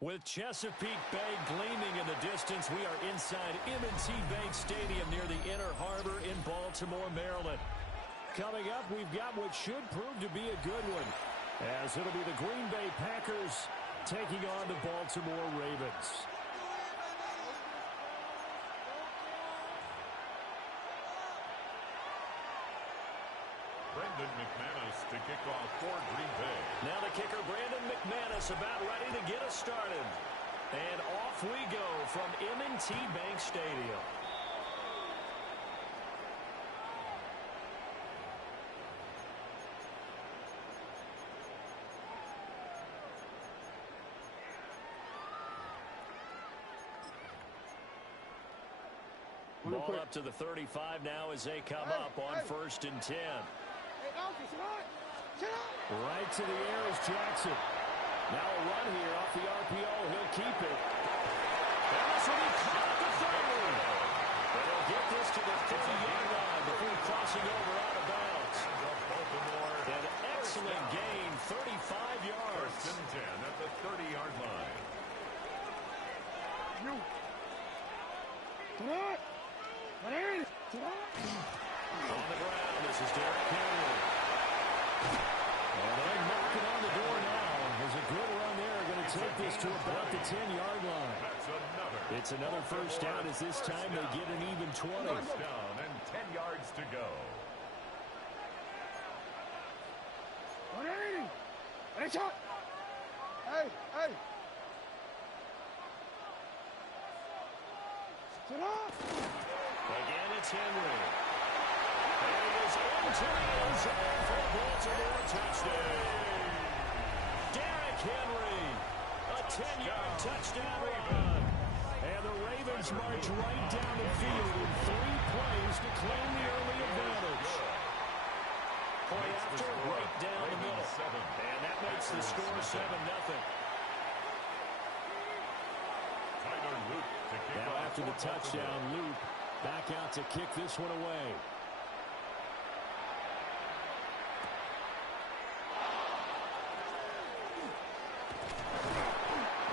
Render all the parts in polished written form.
With Chesapeake Bay gleaming in the distance, we are inside M&T Bank Stadium near the Inner Harbor in Baltimore, Maryland. Coming up, we've got what should prove to be a good one, as it'll be the Green Bay Packers taking on the Baltimore Ravens. Brandon McManus to kick off for Green Bay. Now the kicker, Brandon McManus, about ready to get us started. And off we go from M&T Bank Stadium. Ball up to the 35 now as they come up on 1st and 10. Right to the air is Jackson. Now a run here off the RPO. He'll keep it. And this will be caught at the 30. But he'll get this to the 30-yard line before crossing over out of bounds. An excellent gain, 35 yards. 1st and 10 at the 30-yard line. On the ground, this is Derrick Henry. And they're knocking on the door now. There's a good run there. Going to take this to about the 10-yard line. It's another first down as this time they get an even 20. First down and 10 yards to go. Again, it's Henry. And he is into the end zone for a Baltimore touchdown. Derrick Henry, a 10-yard touchdown run. And the Ravens march right down the field in 3 plays to claim the early advantage. Play after, right down the middle. And that makes the score 7-0. Now after the touchdown, Luke back out to kick this one away.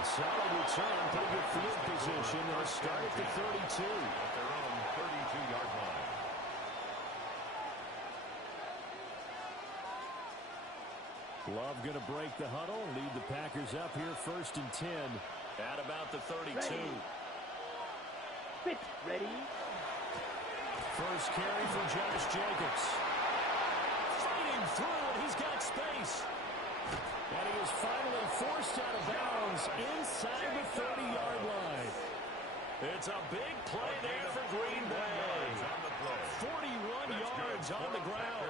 A solid return, pretty good field position. They'll start at the 32. At their own 32-yard line. Love going to break the huddle, lead the Packers up here 1st and 10 at about the 32. Ready? First carry for Josh Jacobs. Fighting through it, he's got space. And he is finally forced out of bounds inside the 30-yard line. It's a big play there for Green Bay. 41 yards on the ground.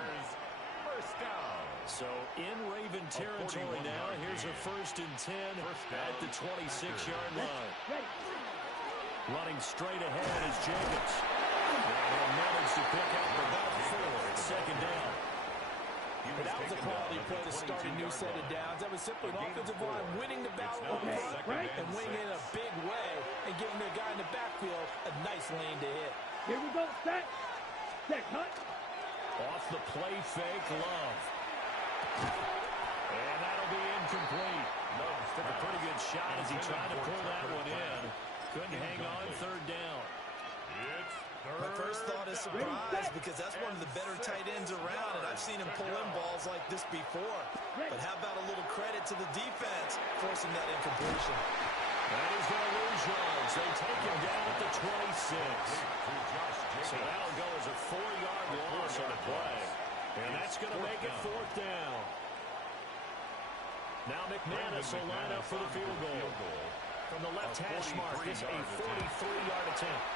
First down. So in Raven territory now, here's a 1st and 10 at the 26-yard line. Running straight ahead is Jacobs. And he'll manage to pick up about 4. It's 2nd down. That was a quality play to start a new set of downs. That was simply an offensive line winning the battle on the front and winning in a big way and giving their guy in the backfield a nice lane to hit. Here we go, set, cut. Off the play fake, Love. And that'll be incomplete. Love took a pretty good shot as he tried to pull that one in. Couldn't hang on 3rd down. My first thought is surprise because that's one of the better tight ends around, and I've seen him pull in balls like this before. But how about a little credit to the defense forcing that incompletion? That is going to lose yards. They take him down at the 26. So that'll go as a 4-yard loss on the play. And that's going to make it 4th down. Now McManus will line up for the field goal. From the left hash mark, this is a 43-yard attempt.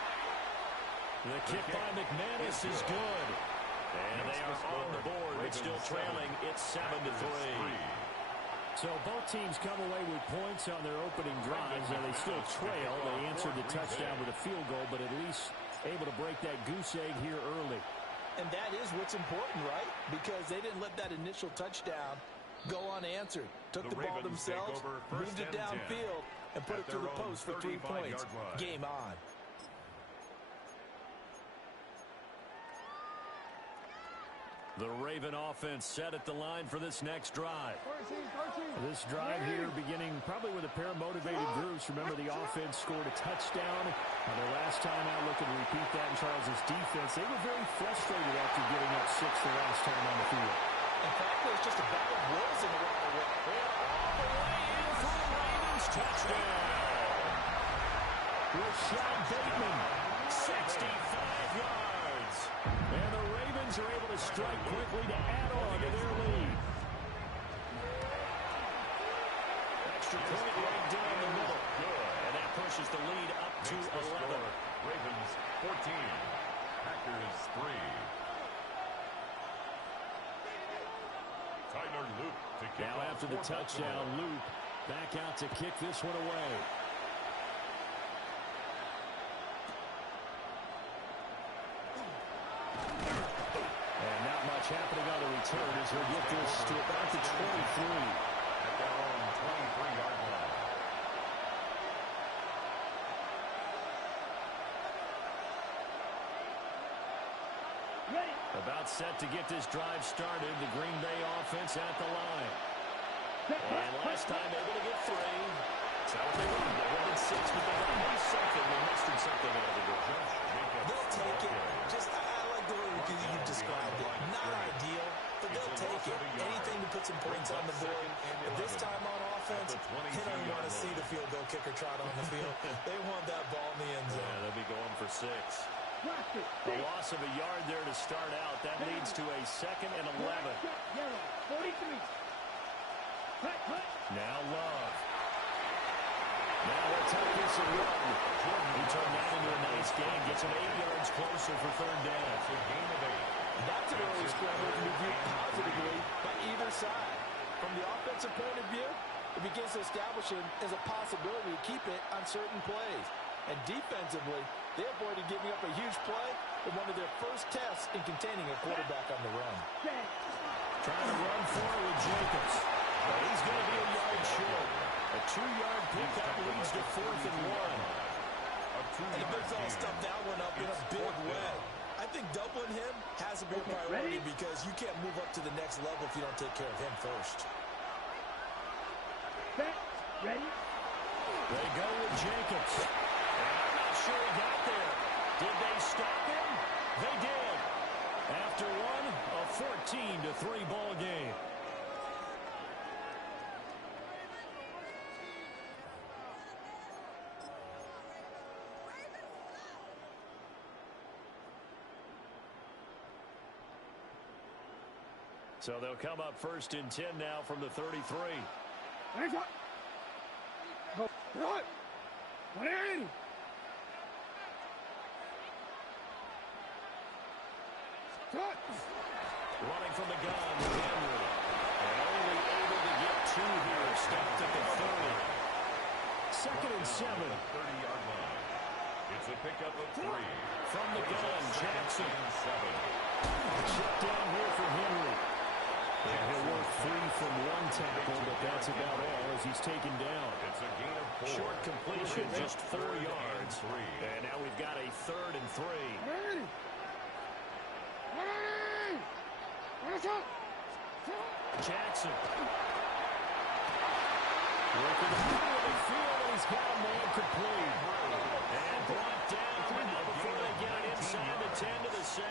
The kick by McManus is good. And they are on the board, but still trailing. It's 7-3. So both teams come away with points on their opening drives, and they still trail. They answered the touchdown with a field goal, but at least able to break that goose egg here early. And that is what's important, right? Because they didn't let that initial touchdown go unanswered. Took the ball themselves, moved it downfield, and put it through the post for 3 points. Game on. The Raven offense set at the line for this next drive. This drive here beginning probably with a pair of motivated groups. Remember, the offense scored a touchdown on their last time out. Looking to repeat that in Charles' defense. They were very frustrated after giving up 6 the last time on the field. In fact, there's just a battle of wills in the right away. All the way in for the Ravens touchdown. Rashad Bateman, 65 yards. And the Ravens are able to strike quickly to add on to their lead. Extra point right down the middle. And that pushes the lead up to 11. Ravens 14. Packers 3. Tyler Luke to kick Now off after the touchdown, Luke back out to kick this one away. And not much happening on the return as he'll get this to about the 23. At their own 23-yard line. About set to get this drive started. The Green Bay offense at the line. And last time able to get 3. That's how they won. They wanted 6, but they got maybe something. They mustered something out of the door. They'll take it. I like the way you described it. Not ideal, but they'll take it. Anything to put some points on the board. But this time on offense, they don't want to see the field goal kicker trot on the field. They want that ball in the end zone. Yeah, they'll be going for 6. A loss of a yard there to start out. That leads to a 2nd and 11. 43. Now Love. Now let's have this a run. He turned that into a nice gain. Gets him 8 yards closer for 3rd down. It's a gain of 8. That's an early scramble to be viewed positively by either side. From the offensive point of view, it begins to establish him as a possibility to keep it on certain plays. And defensively, they avoided giving up a huge play in one of their first tests in containing a quarterback on the run. Trying to run for it with Jacobs. But he's going to be a yard short. A 2-yard pickup leads to 4th and 1. And the big fella stuffed that one up in a big way. I think doubling him has to be a priority because you can't move up to the next level if you don't take care of him first. Ready? They go with Jacobs. I'm not sure he got there. Did they stop him? They did. After one, a 14-3 ball game. So they'll come up 1st and 10 now from the 33. Running from the gun with Henry. And only able to get 2 here. Stopped at the 30. 2nd and 7. 30-yard line. It's a pickup of 3. From the gun, Jackson. 7. Check down here for Henry. And he'll work free from 1 tackle, but that's about all as he's taken down. It's a gain of 4. Short completion, just 4 yards. And now we've got a 3rd and 3. Jackson. Working the middle of the field, and he's got a man complete. And brought down before they get it inside the 10 to the 7.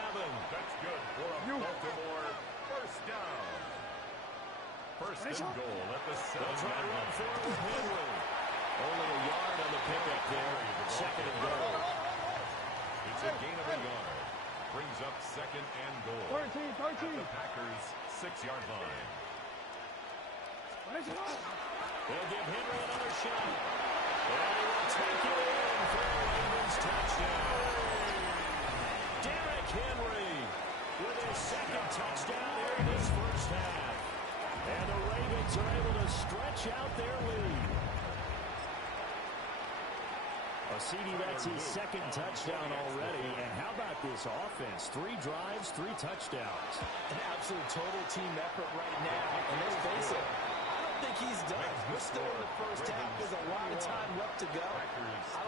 That's good for a Baltimore first down. First and goal at the 7. They'll try to run for it with Henry. Only a yard on the pickup there. 2nd and goal. It's a gain of a yard. Brings up 2nd and goal. 13. At the Packers' 6-yard line. They'll give Henry another shot. And he will take it in for a Ravens touchdown. Derrick Henry with his 2nd touchdown here in this first half. And the Ravens are able to stretch out their lead. CD, that's his 2nd touchdown already. And how about this offense? 3 drives, 3 touchdowns. An absolute total team effort right now. And let's face it, I don't think he's done. We're still in the first half. There's a lot of time left to go. I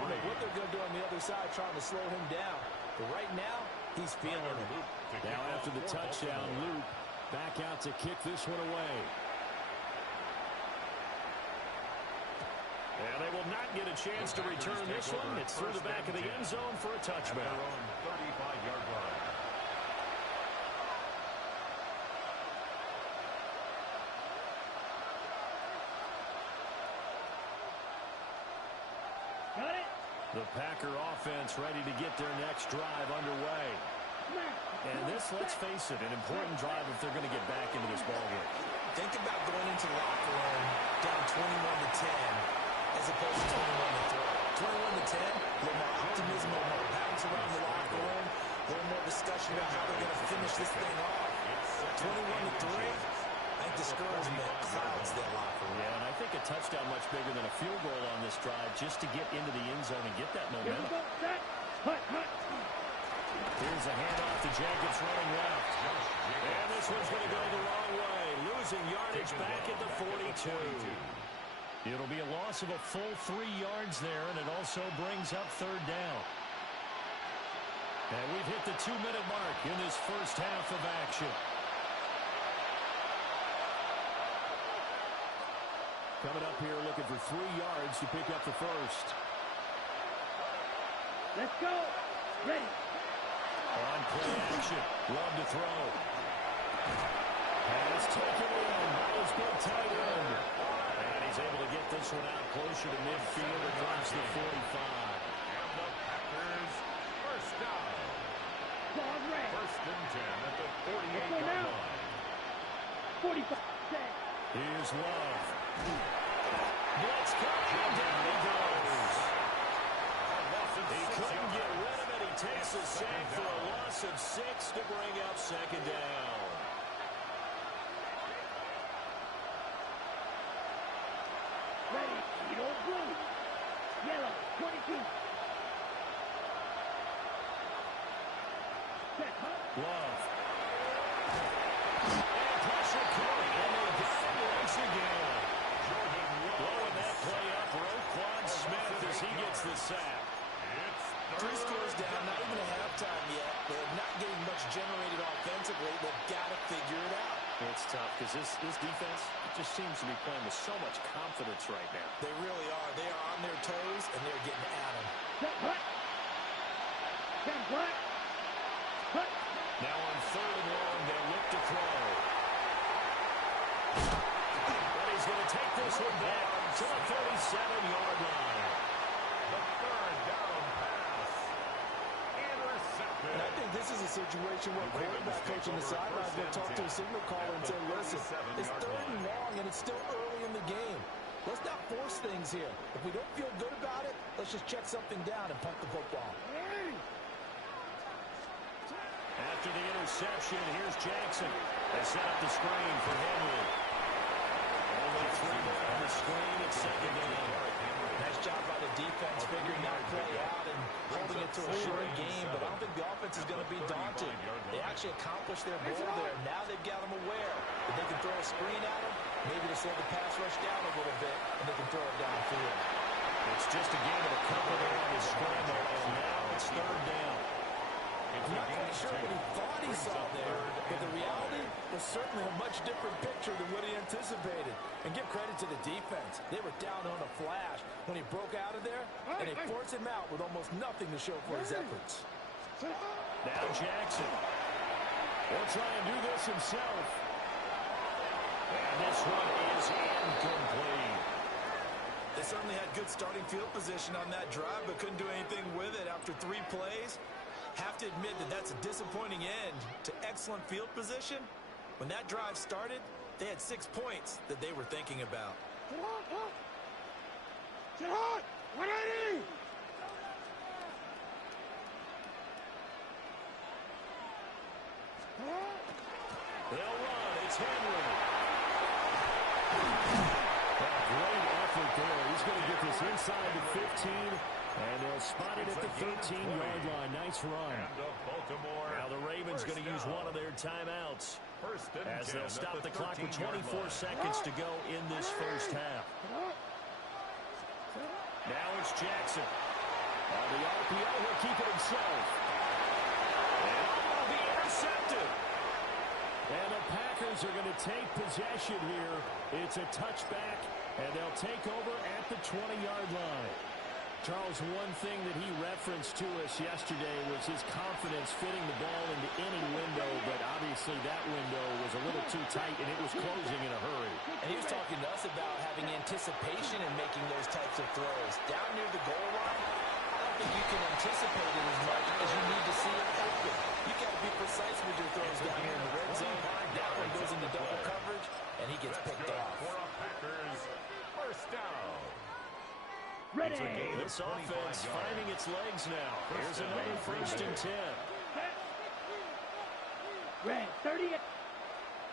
don't know what they're going to do on the other side trying to slow him down. But right now, He's feeling it. Now after the touchdown, Luke back out to kick this one away. And they will not get a chance to return this one. It's through the back of the end zone for a touchback. 35-yard line. Got it. The Packer offense ready to get their next drive underway. And this, let's face it, an important drive if they're going to get back into this ballgame. Think about going into the locker room down 21-10 as opposed to 21-3. 21-10, a little more optimism, a little more bounce around the locker room, a little more discussion about how they're going to finish this thing off. 21-3, I think discouragement clouds that locker room. Yeah, and I think a touchdown much bigger than a field goal on this drive just to get into the end zone and get that momentum. Here's a handoff to Jacobs running left. And this one's going to go the wrong way. Losing yardage back at the 42. It'll be a loss of a full 3 yards there, and it also brings up third down. And we've hit the 2-minute mark in this first half of action. Coming up here looking for 3 yards to pick up the first. Let's go. Ready. On play action. Love to throw. Pass taken in by his big tight end. And he's able to get this one out closer to midfield across the 45. And the Packers first down. Dog red. First and 10 at the 48-yard line. 45. Here's Love. Blitz coming. Down he goes. He couldn't get rid of it. He takes a sack for a loss of 6 to bring up second down. Ready. Yellow, blue. Yellow. 22. Set. Love. And pressure coming. And they got him once again. Blowing that play up. Roquan Smith as he gets the sack. 3 scores down, not even a halftime yet. They're not getting much generated offensively. They've got to figure it out. It's tough because this defense just seems to be playing with so much confidence right now. They really are. They are on their toes, and they're getting at them. Set. Hut. Set. Black. Hut. Now on 3rd and long, they'll look to throw. But he's going to take this one down to the 37-yard line. The third down pass. Intercepted. And I think this is a situation where quarterback coach on the sideline is going to talk to a signal caller and say, listen, it's 3rd and long, and it's still early in the game. Let's not force things here. If we don't feel good about it, let's just check something down and punt the football. After the interception, here's Jackson. They set up the screen for Henry. Only 3 more on the screen at second down. Nice job by the defense figuring that play out and holding it to a short game, but I don't think the offense is going to be daunted. They actually accomplished their goal there. Now they've got them aware that they can throw a screen at them, maybe to slow the pass rush down a little bit, and they can throw it downfield. It's just a game of a cover there on the scramble, and now it's 3rd down. I'm not quite sure what he thought he saw there, but the reality was certainly a much different picture than what he anticipated. And give credit to the defense. They were down on a flash when he broke out of there, and they forced him out with almost nothing to show for his efforts. Now Jackson will try and do this himself. And this one is incomplete. They certainly had good starting field position on that drive, but couldn't do anything with it after 3 plays. Have to admit that that's a disappointing end to excellent field position. When that drive started, they had 6 points that they were thinking about. Sit hot. 180. They'll run. It's Henry. Great effort there. He's going to get this inside the 15. And they'll spot it at the 13-yard line. Nice run. Now the Ravens going to use one of their timeouts as they'll stop the clock with 24 seconds to go in this first half. Now it's Jackson. The RPO will keep it himself. And intercepted. And the Packers are going to take possession here. It's a touchback, and they'll take over at the 20-yard line. Charles, one thing that he referenced to us yesterday was his confidence fitting the ball into any window, but obviously that window was a little too tight, and it was closing in a hurry. And he was talking to us about having anticipation and making those types of throws. Down near the goal line, I don't think you can anticipate it as much as you need to see it open. You got to be precise with your throws down here in the red zone. That one goes into double coverage, and he gets picked off. Packers, first down. Ready. This offense finding its legs now. Here's another 1st and 10. Red, 30.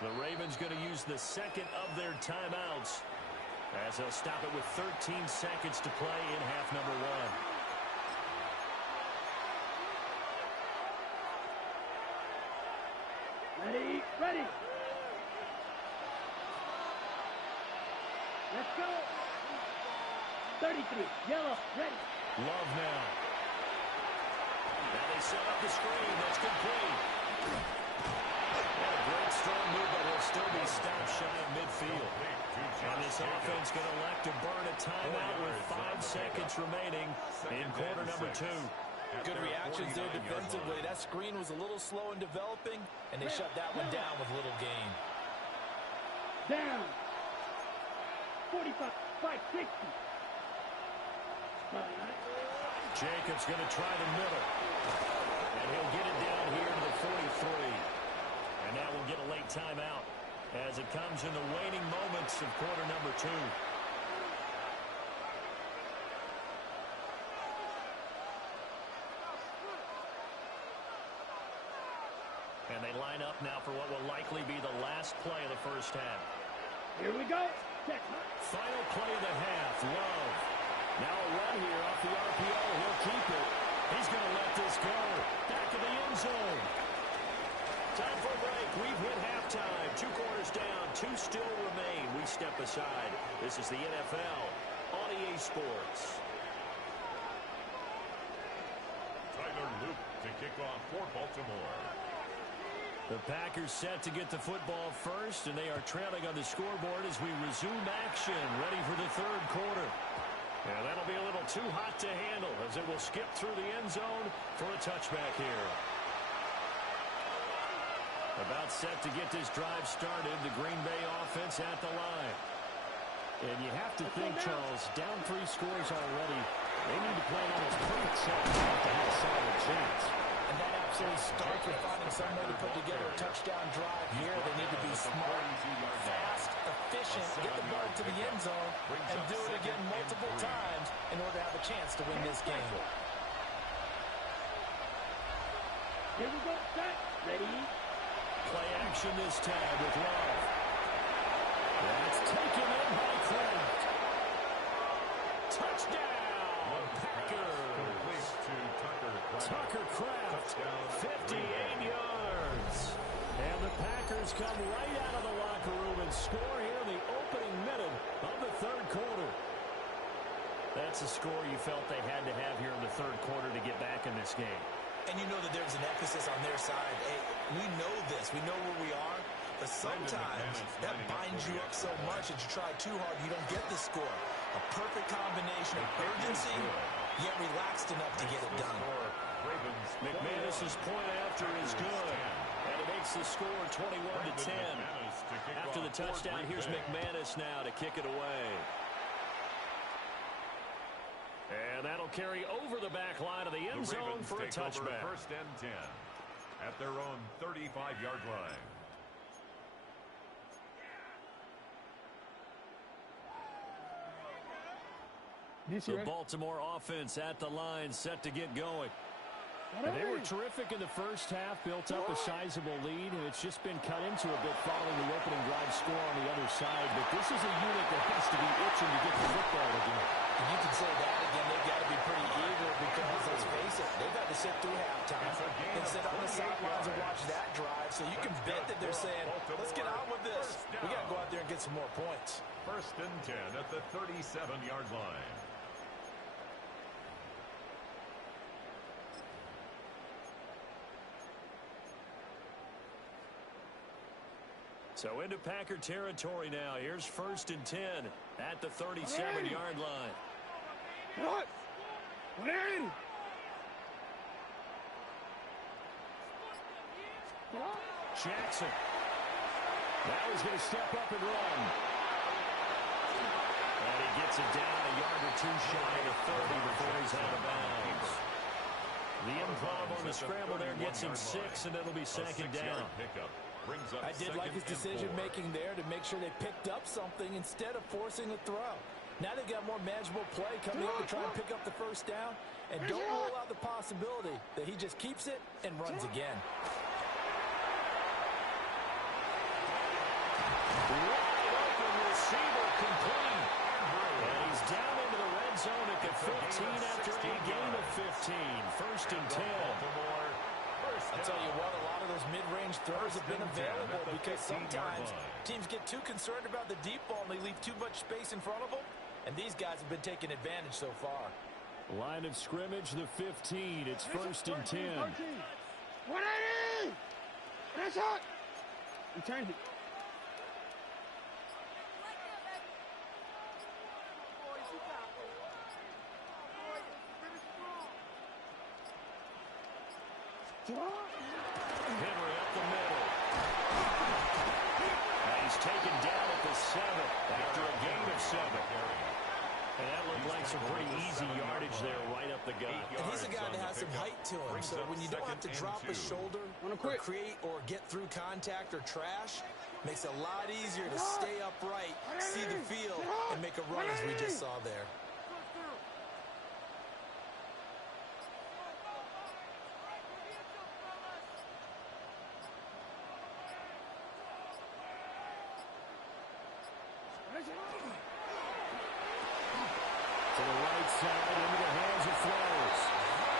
The Ravens going to use the second of their timeouts as they'll stop it with 13 seconds to play in half number 1. Ready, ready. Let's go. 33, yellow, ready. Love now. Now they set up the screen. That's complete. And a great strong move, but will still be stopped shy of midfield. And this offense going to elect to burn a timeout with 5 seconds remaining in quarter number 2. Good reactions there defensively. That screen was a little slow in developing, and they shut that one down with little gain. Down. 45, 560. Jacobs going to try the middle. And he'll get it down here to the 43. And that will get a late timeout as it comes in the waning moments of quarter number 2. And they line up now for what will likely be the last play of the first half. Here we go. Final play of the half. Love. Now a run here off the RPO. He'll keep it. He's going to let this go. Back of the end zone. Time for a break. We've hit halftime. 2 quarters down. 2 still remain. We step aside. This is the NFL on EA Sports. Tyler Luke to kick off for Baltimore. The Packers set to get the football first, and they are trailing on the scoreboard as we resume action, ready for the 3rd quarter. And that'll be a little too hot to handle as it will skip through the end zone for a touchback here. About set to get this drive started, the Green Bay offense at the line. And you have to think, Charles, down 3 scores already. They need to play almost perfect set to have a solid chance. And that absolutely starts with finding some way to put together a touchdown drive here. They need to be smart, fast, efficient, get the ball to the end zone, and do it again multiple times in order to have a chance to win this game. Here we go, set, ready. Play action this time with Love. That's taken in by Kraft. Touchdown, Packers. Tucker Kraft, 58 yards. And the Packers come right out of the locker room and score here in the opening minute of the 3rd quarter. That's a score you felt they had to have here in the 3rd quarter to get back in this game. And you know that there's an emphasis on their side. Hey, we know this. We know where we are. But sometimes that binds you up so much that you try too hard, you don't get the score. A perfect combination of urgency, yet relaxed enough to get it done. McManus's point after is good. And it makes the score 21-10. After the touchdown, here's McManus now to kick it away. And that'll carry over the back line of the end zone for a touchback. 1st and 10 at their own 35-yard line. The Baltimore offense at the line, set to get going. And they were terrific in the first half, built up a sizable lead, and it's just been cut into a bit following the opening drive score on the other side. But this is a unit that has to be itching to get the football again. And you can say that again, they've got to be pretty eager because, let's face it, they've had to sit through halftime and sit on the sidelines and watch that drive. So you can bet that they're saying, let's get on with this. We got to go out there and get some more points. 1st and 10 at the 37-yard line. So into Packer territory now. Here's 1st and 10 at the 37-yard line. What? Jackson. Now he's going to step up and run. And he gets it down a yard or two shy of 30 before he's out of bounds. The improv on the scramble there gets him 6, and it'll be 2nd down. I did like his decision-making there to make sure they picked up something instead of forcing a throw. Now they've got more manageable play coming up to try and pick up the 1st down. And don't rule out the possibility that he just keeps it and runs again. Wide open receiver complete. And he's down into the red zone at the 15 after a gain of 15. 1st and 10. I'll tell you what, a lot of those mid-range throws have been available because sometimes teams get too concerned about the deep ball and they leave too much space in front of them. And these guys have been taking advantage so far. Line of scrimmage, the 15. It's 1st and 10. 180! That's hot! Return it. Henry up the middle. And he's taken down at the 7 after a gain of 7. And that looked like some pretty easy yardage there right up the gut. And he's a guy that has some height to him, so when you don't have to drop his shoulder or create or get through contact or trash, makes it a lot easier to stay upright, see the field, and make a run as we just saw there. To the right side, into the hands of Flowers.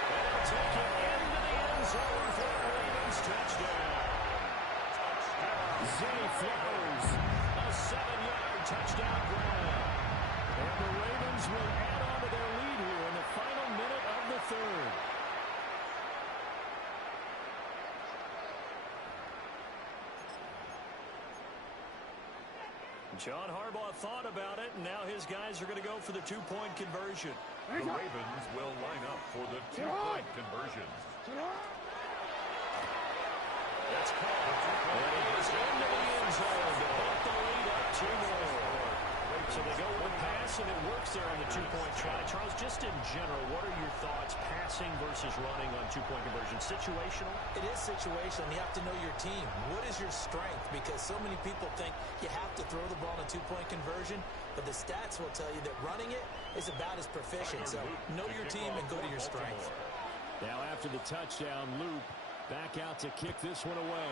And he'll take it into the end zone for a Ravens touchdown. Zay Flowers, a 7-yard touchdown grab. And the Ravens will add on to their lead here in the final minute of the 3rd. John Harbaugh thought about it, and now his guys are going to go for the 2-point conversion. The Ravens will line up for the 2-point conversion. That's called. And it is into the end zone to put the lead up 2 more. So they go with the pass, and it works there on the 2-point try. Charles, just in general, what are your thoughts passing versus running on 2-point conversion? Situational? It is situational, and you have to know your team. What is your strength? Because so many people think you have to throw the ball in a 2-point conversion, but the stats will tell you that running it is about as proficient. So know your team and go to your strength. Now after the touchdown, Loop back out to kick this one away.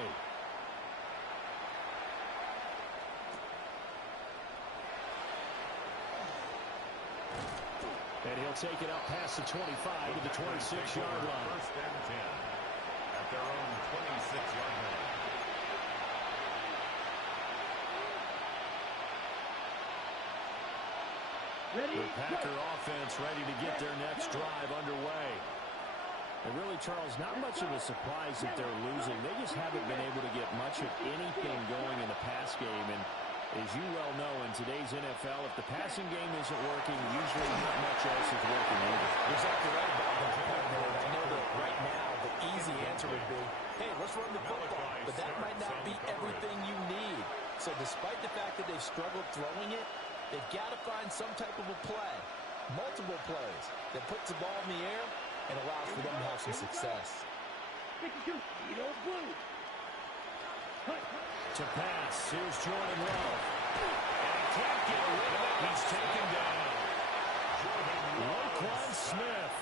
And he'll take it up past the 25 to the 26-yard line. 1st and 10 at their own 26-yard line. Ready? The Packer offense ready to get their next drive underway. And really, Charles, not much of a surprise that they're losing. They just haven't been able to get much of anything going in the pass game. And as you well know, in today's NFL, if the passing game isn't working, usually not much else is working either. Exactly right about that. I know that right now the easy answer would be, hey, let's run the football. But that might not be everything you need. So despite the fact that they've struggled throwing it, they've got to find some type of a play, multiple plays, that puts the ball in the air and allows for them to have some success. To pass, here's Jordan Love. And he can't get rid of it. He's taken down. Roquan Smith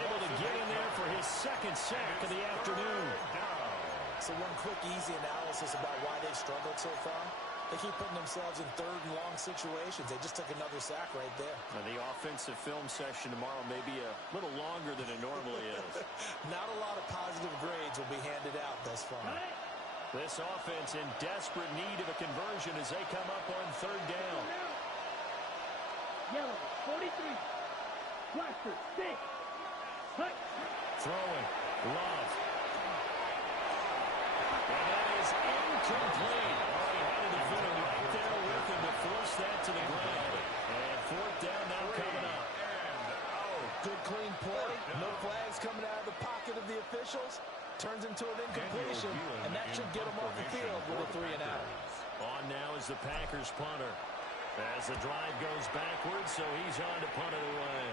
able to get in there for his 2nd sack of the afternoon. So one quick, easy analysis about why they've struggled so far. They keep putting themselves in 3rd and long situations. They just took another sack right there. Now, the offensive film session tomorrow may be a little longer than it normally is. Not a lot of positive grades will be handed out thus far. This offense in desperate need of a conversion as they come up on 3rd down. Yellow, 43. Blaster, 6. Hut. Throwing. Love. And that is incomplete. Oh, he running play, no flags coming out of the pocket of the officials, turns into an incompletion, and that should get them off the field with a 3-and-out. On now is the Packers punter. As the drive goes backwards, so he's on to punt it away.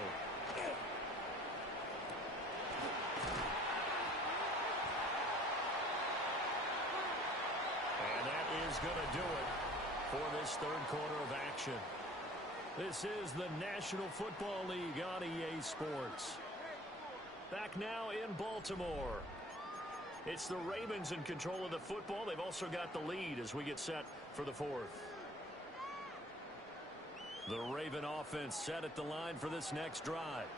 And that is going to do it for this third quarter of action. This is the National Football League on EA Sports. Back now in Baltimore. It's the Ravens in control of the football. They've also got the lead as we get set for the fourth. The Raven offense set at the line for this next drive.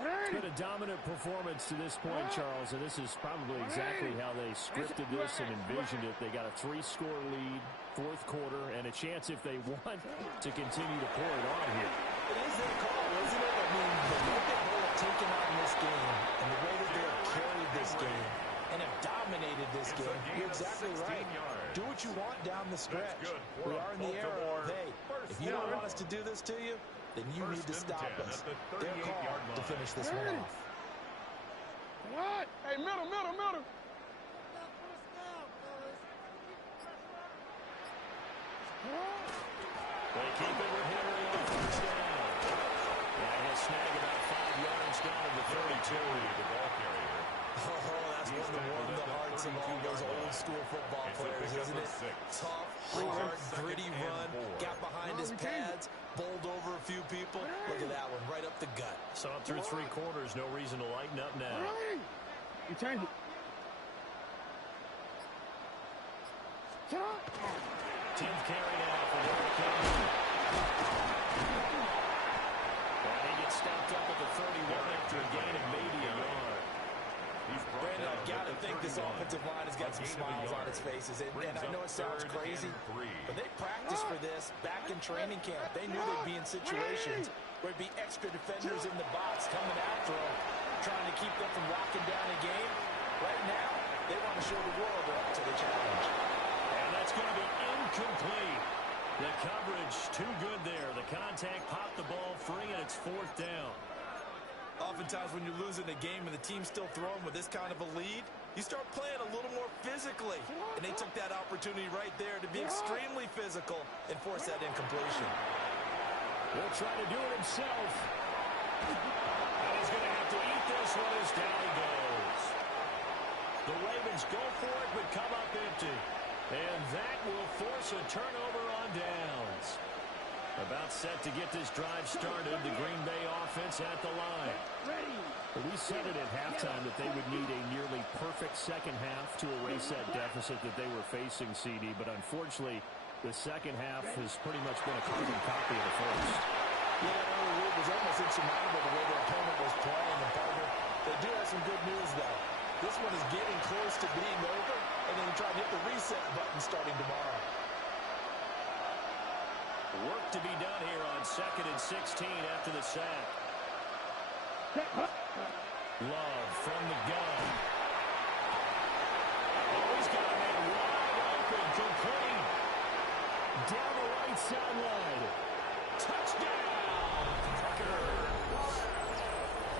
It's been a dominant performance to this point, Charles, and this is probably exactly how they scripted this and envisioned it. They got a 3-score lead, fourth quarter, and a chance if they want to continue to pour it on here. It is their call, isn't it? I mean, the way that they have taken on this game and the way that they have carried this game and have dominated this game, you're exactly right. Do what you want down the stretch. We are in the era of, hey, if you don't want us to do this to you, then you need to stop us. Their call to finish this one off. What? Hey, middle. They keep it with Henry on first down. And he'll snag about 5 yards down to the 32. The ball carrier. Oh, that's going to warm the hearts of all those old-school football players, isn't it? Tough, hard, gritty run, got behind his pads, bowled over a few people. Look at that one, right up the gut. So up through 3 quarters, no reason to lighten up now. You turned it. 10th carry now for Derrick Henry. And he gets stopped up at the 31 after a gain of maybe a yard. Brandon, I've got to think this offensive line has got some smiles on its faces. And I know it sounds crazy, but they practiced for this back in training camp. They knew they'd be in situations where there'd be extra defenders in the box coming after them, trying to keep them from locking down a game. Right now, they want to show the world they're up to the challenge. And that's going to be incomplete. The coverage too good there. The contact popped the ball free, and it's 4th down. Oftentimes when you're losing a game and the team's still throwing with this kind of a lead, you start playing a little more physically. And they took that opportunity right there to be extremely physical and force that incompletion. He'll try to do it himself. And he's going to have to eat this one as down he goes. The Ravens go for it but come up empty. And that will force a turnover on downs. About set to get this drive started, the Green Bay offense at the line. We said it at halftime that they would need a nearly perfect second half to erase that deficit that they were facing, CD, but unfortunately, the second half has pretty much been a carbon copy of the first. Yeah, it was almost insurmountable the way their opponent was playing. And partner, they do have some good news, though. This one is getting close to being over, and then try to hit the reset button starting tomorrow. Work to be done here on 2nd and 16 after the sack. Love from the gun. Oh, he's got a man wide open, complete. Down the right sideline. Touchdown,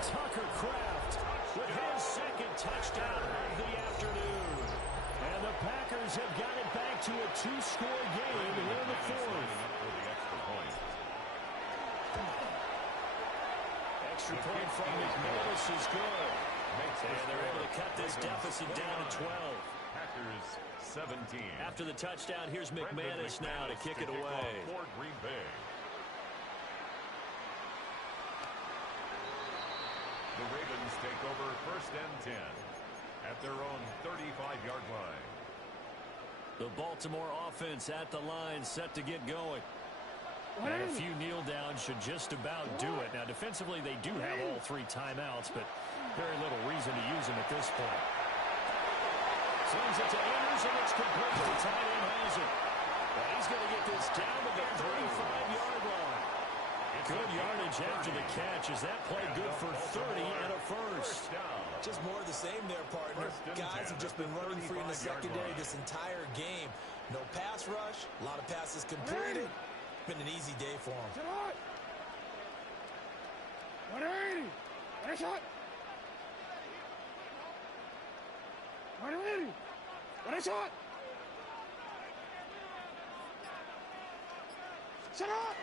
Tucker Kraft with his 2nd touchdown of the afternoon. And the Packers have got it back to a 2-score game here in the 4th. Extra point from McManus is good. And they're able to cut this deficit down to 12. Packers 17. After the touchdown, here's McManus now to kick it away. For Green Bay. The Ravens take over 1st and 10 at their own 35-yard line. The Baltimore offense at the line, set to get going. And a few kneel downs should just about do it. Now, defensively, they do have all 3 timeouts, but very little reason to use them at this point. Sends it to Ayers, and it's complete. The tight end has it. And he's going to get this down to the 35-yard line. Good yardage after the catch. Is that play good for 30 and a first? Just more of the same there, partner. Guys have just been running free in the secondary this entire game. No pass rush, a lot of passes completed. Been an easy day for him. What a shot! What a shot! Shut up!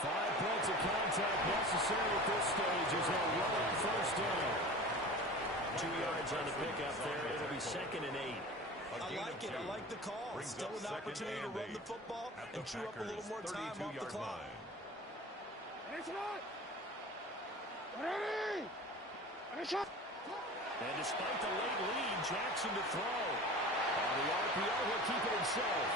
5 points of contact necessary at this stage as they'll run on first down. 2 yards on the pickup there. It'll be 2nd and 8. I like it. I like the call. Still an opportunity to run the football and chew up a little more time off the clock. And despite the late lead, Jackson to throw. On the RPO, he'll keep it himself.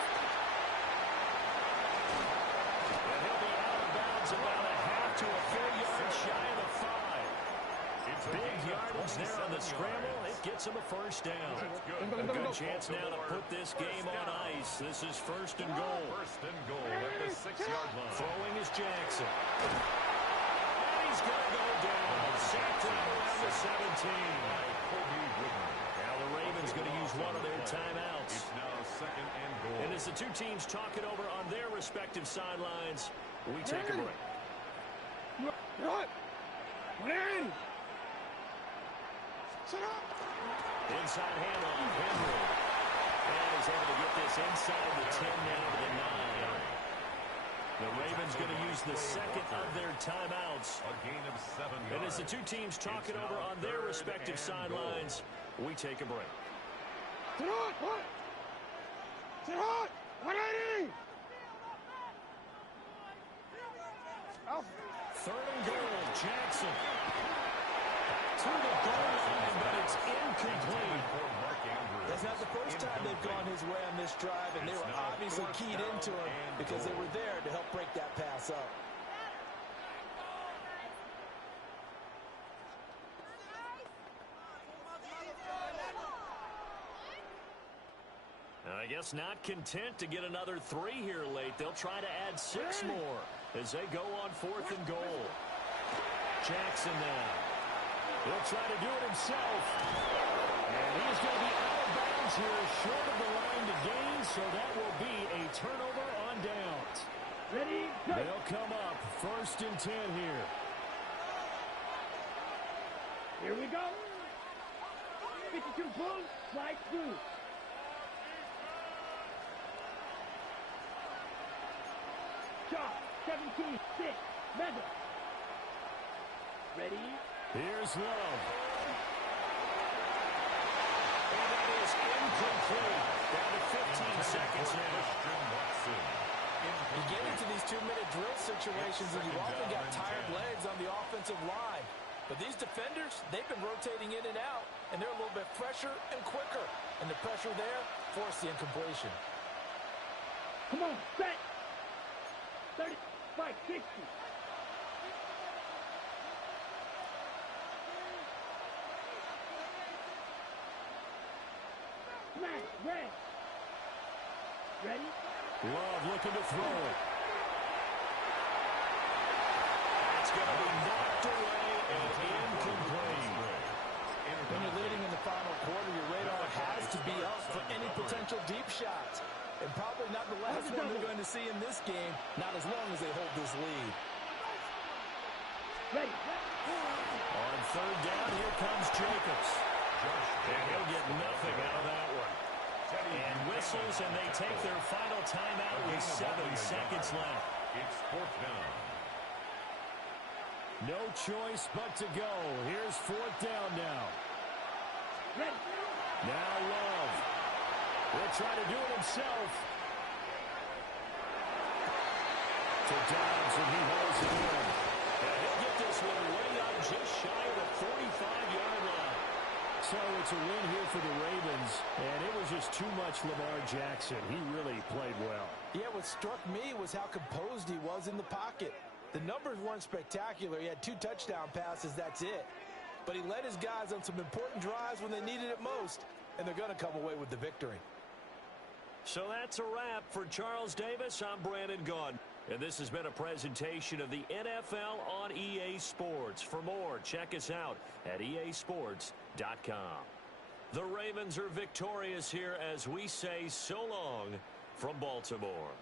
And he'll be out of bounds about a half to a full yard shy of the 5. Big yardage there on the scramble. It gets him a first down. A good chance now to put this game on ice. This is 1st and goal. 1st and goal at the 6-yard line. Throwing is Jackson. And he's going to go down. Sacked around the 17. Now the Ravens going to use one of their timeouts. It's now 2nd and goal. And as the two teams talk it over on their respective sidelines, we take a break. Inside handoff, Henry. And he's able to get this inside the 10 now to the 9. The Ravens going to use the 2nd of their timeouts. A gain of 7 yards. And as the two teams talk it over on their respective sidelines, we take a break. 3rd and goal, Jackson. To the goal line, but it's incomplete. That's not the first time they've gone his way on this drive, and they were obviously keyed into him because they were there to help break that pass up. I guess not content to get another 3 here late. They'll try to add 6 more as they go on 4th and goal. Jackson now. He'll try to do it himself. And he's going to be out of bounds here, short of the line to gain, so that will be a turnover on downs. Ready? They'll come up 1st and 10 here. Here we go. 52 pull, slide through. Shot, 17-6, Madden. Ready? Here's Love. And that is incomplete. Down to 15 seconds now. You get into these 2-minute drill situations, and you've often got tired legs on the offensive line. But these defenders, they've been rotating in and out, and they're a little bit fresher and quicker. And the pressure there forced the incompletion. Come on, set. 35, 60. Smash, red. Ready? Love looking to throw it. It's going to be knocked away and incomplete. When you're leading in the final quarter, your radar has to be up for any potential deep shots. And probably not the last one they're going to see in this game, not as long as they hold this lead. Ready. On 3rd down, here comes Jacobs. And he'll get nothing out of that one. And whistles, and they take their final timeout with 7 seconds left. It's 4th down. No choice but to go. Here's 4th down now. Ready. Now Love. He'll try to do it himself. To Dobbs, and he holds it in. And he'll get this one way up just shy of the 45-yard line. So it's a win here for the Ravens, and it was just too much Lamar Jackson. He really played well. Yeah, what struck me was how composed he was in the pocket. The numbers weren't spectacular. He had 2 touchdown passes, that's it. But he led his guys on some important drives when they needed it most, and they're going to come away with the victory. So that's a wrap for Charles Davis. I'm Brandon Gaudin. And this has been a presentation of the NFL on EA Sports. For more, check us out at easports.com. The Ravens are victorious here as we say so long from Baltimore.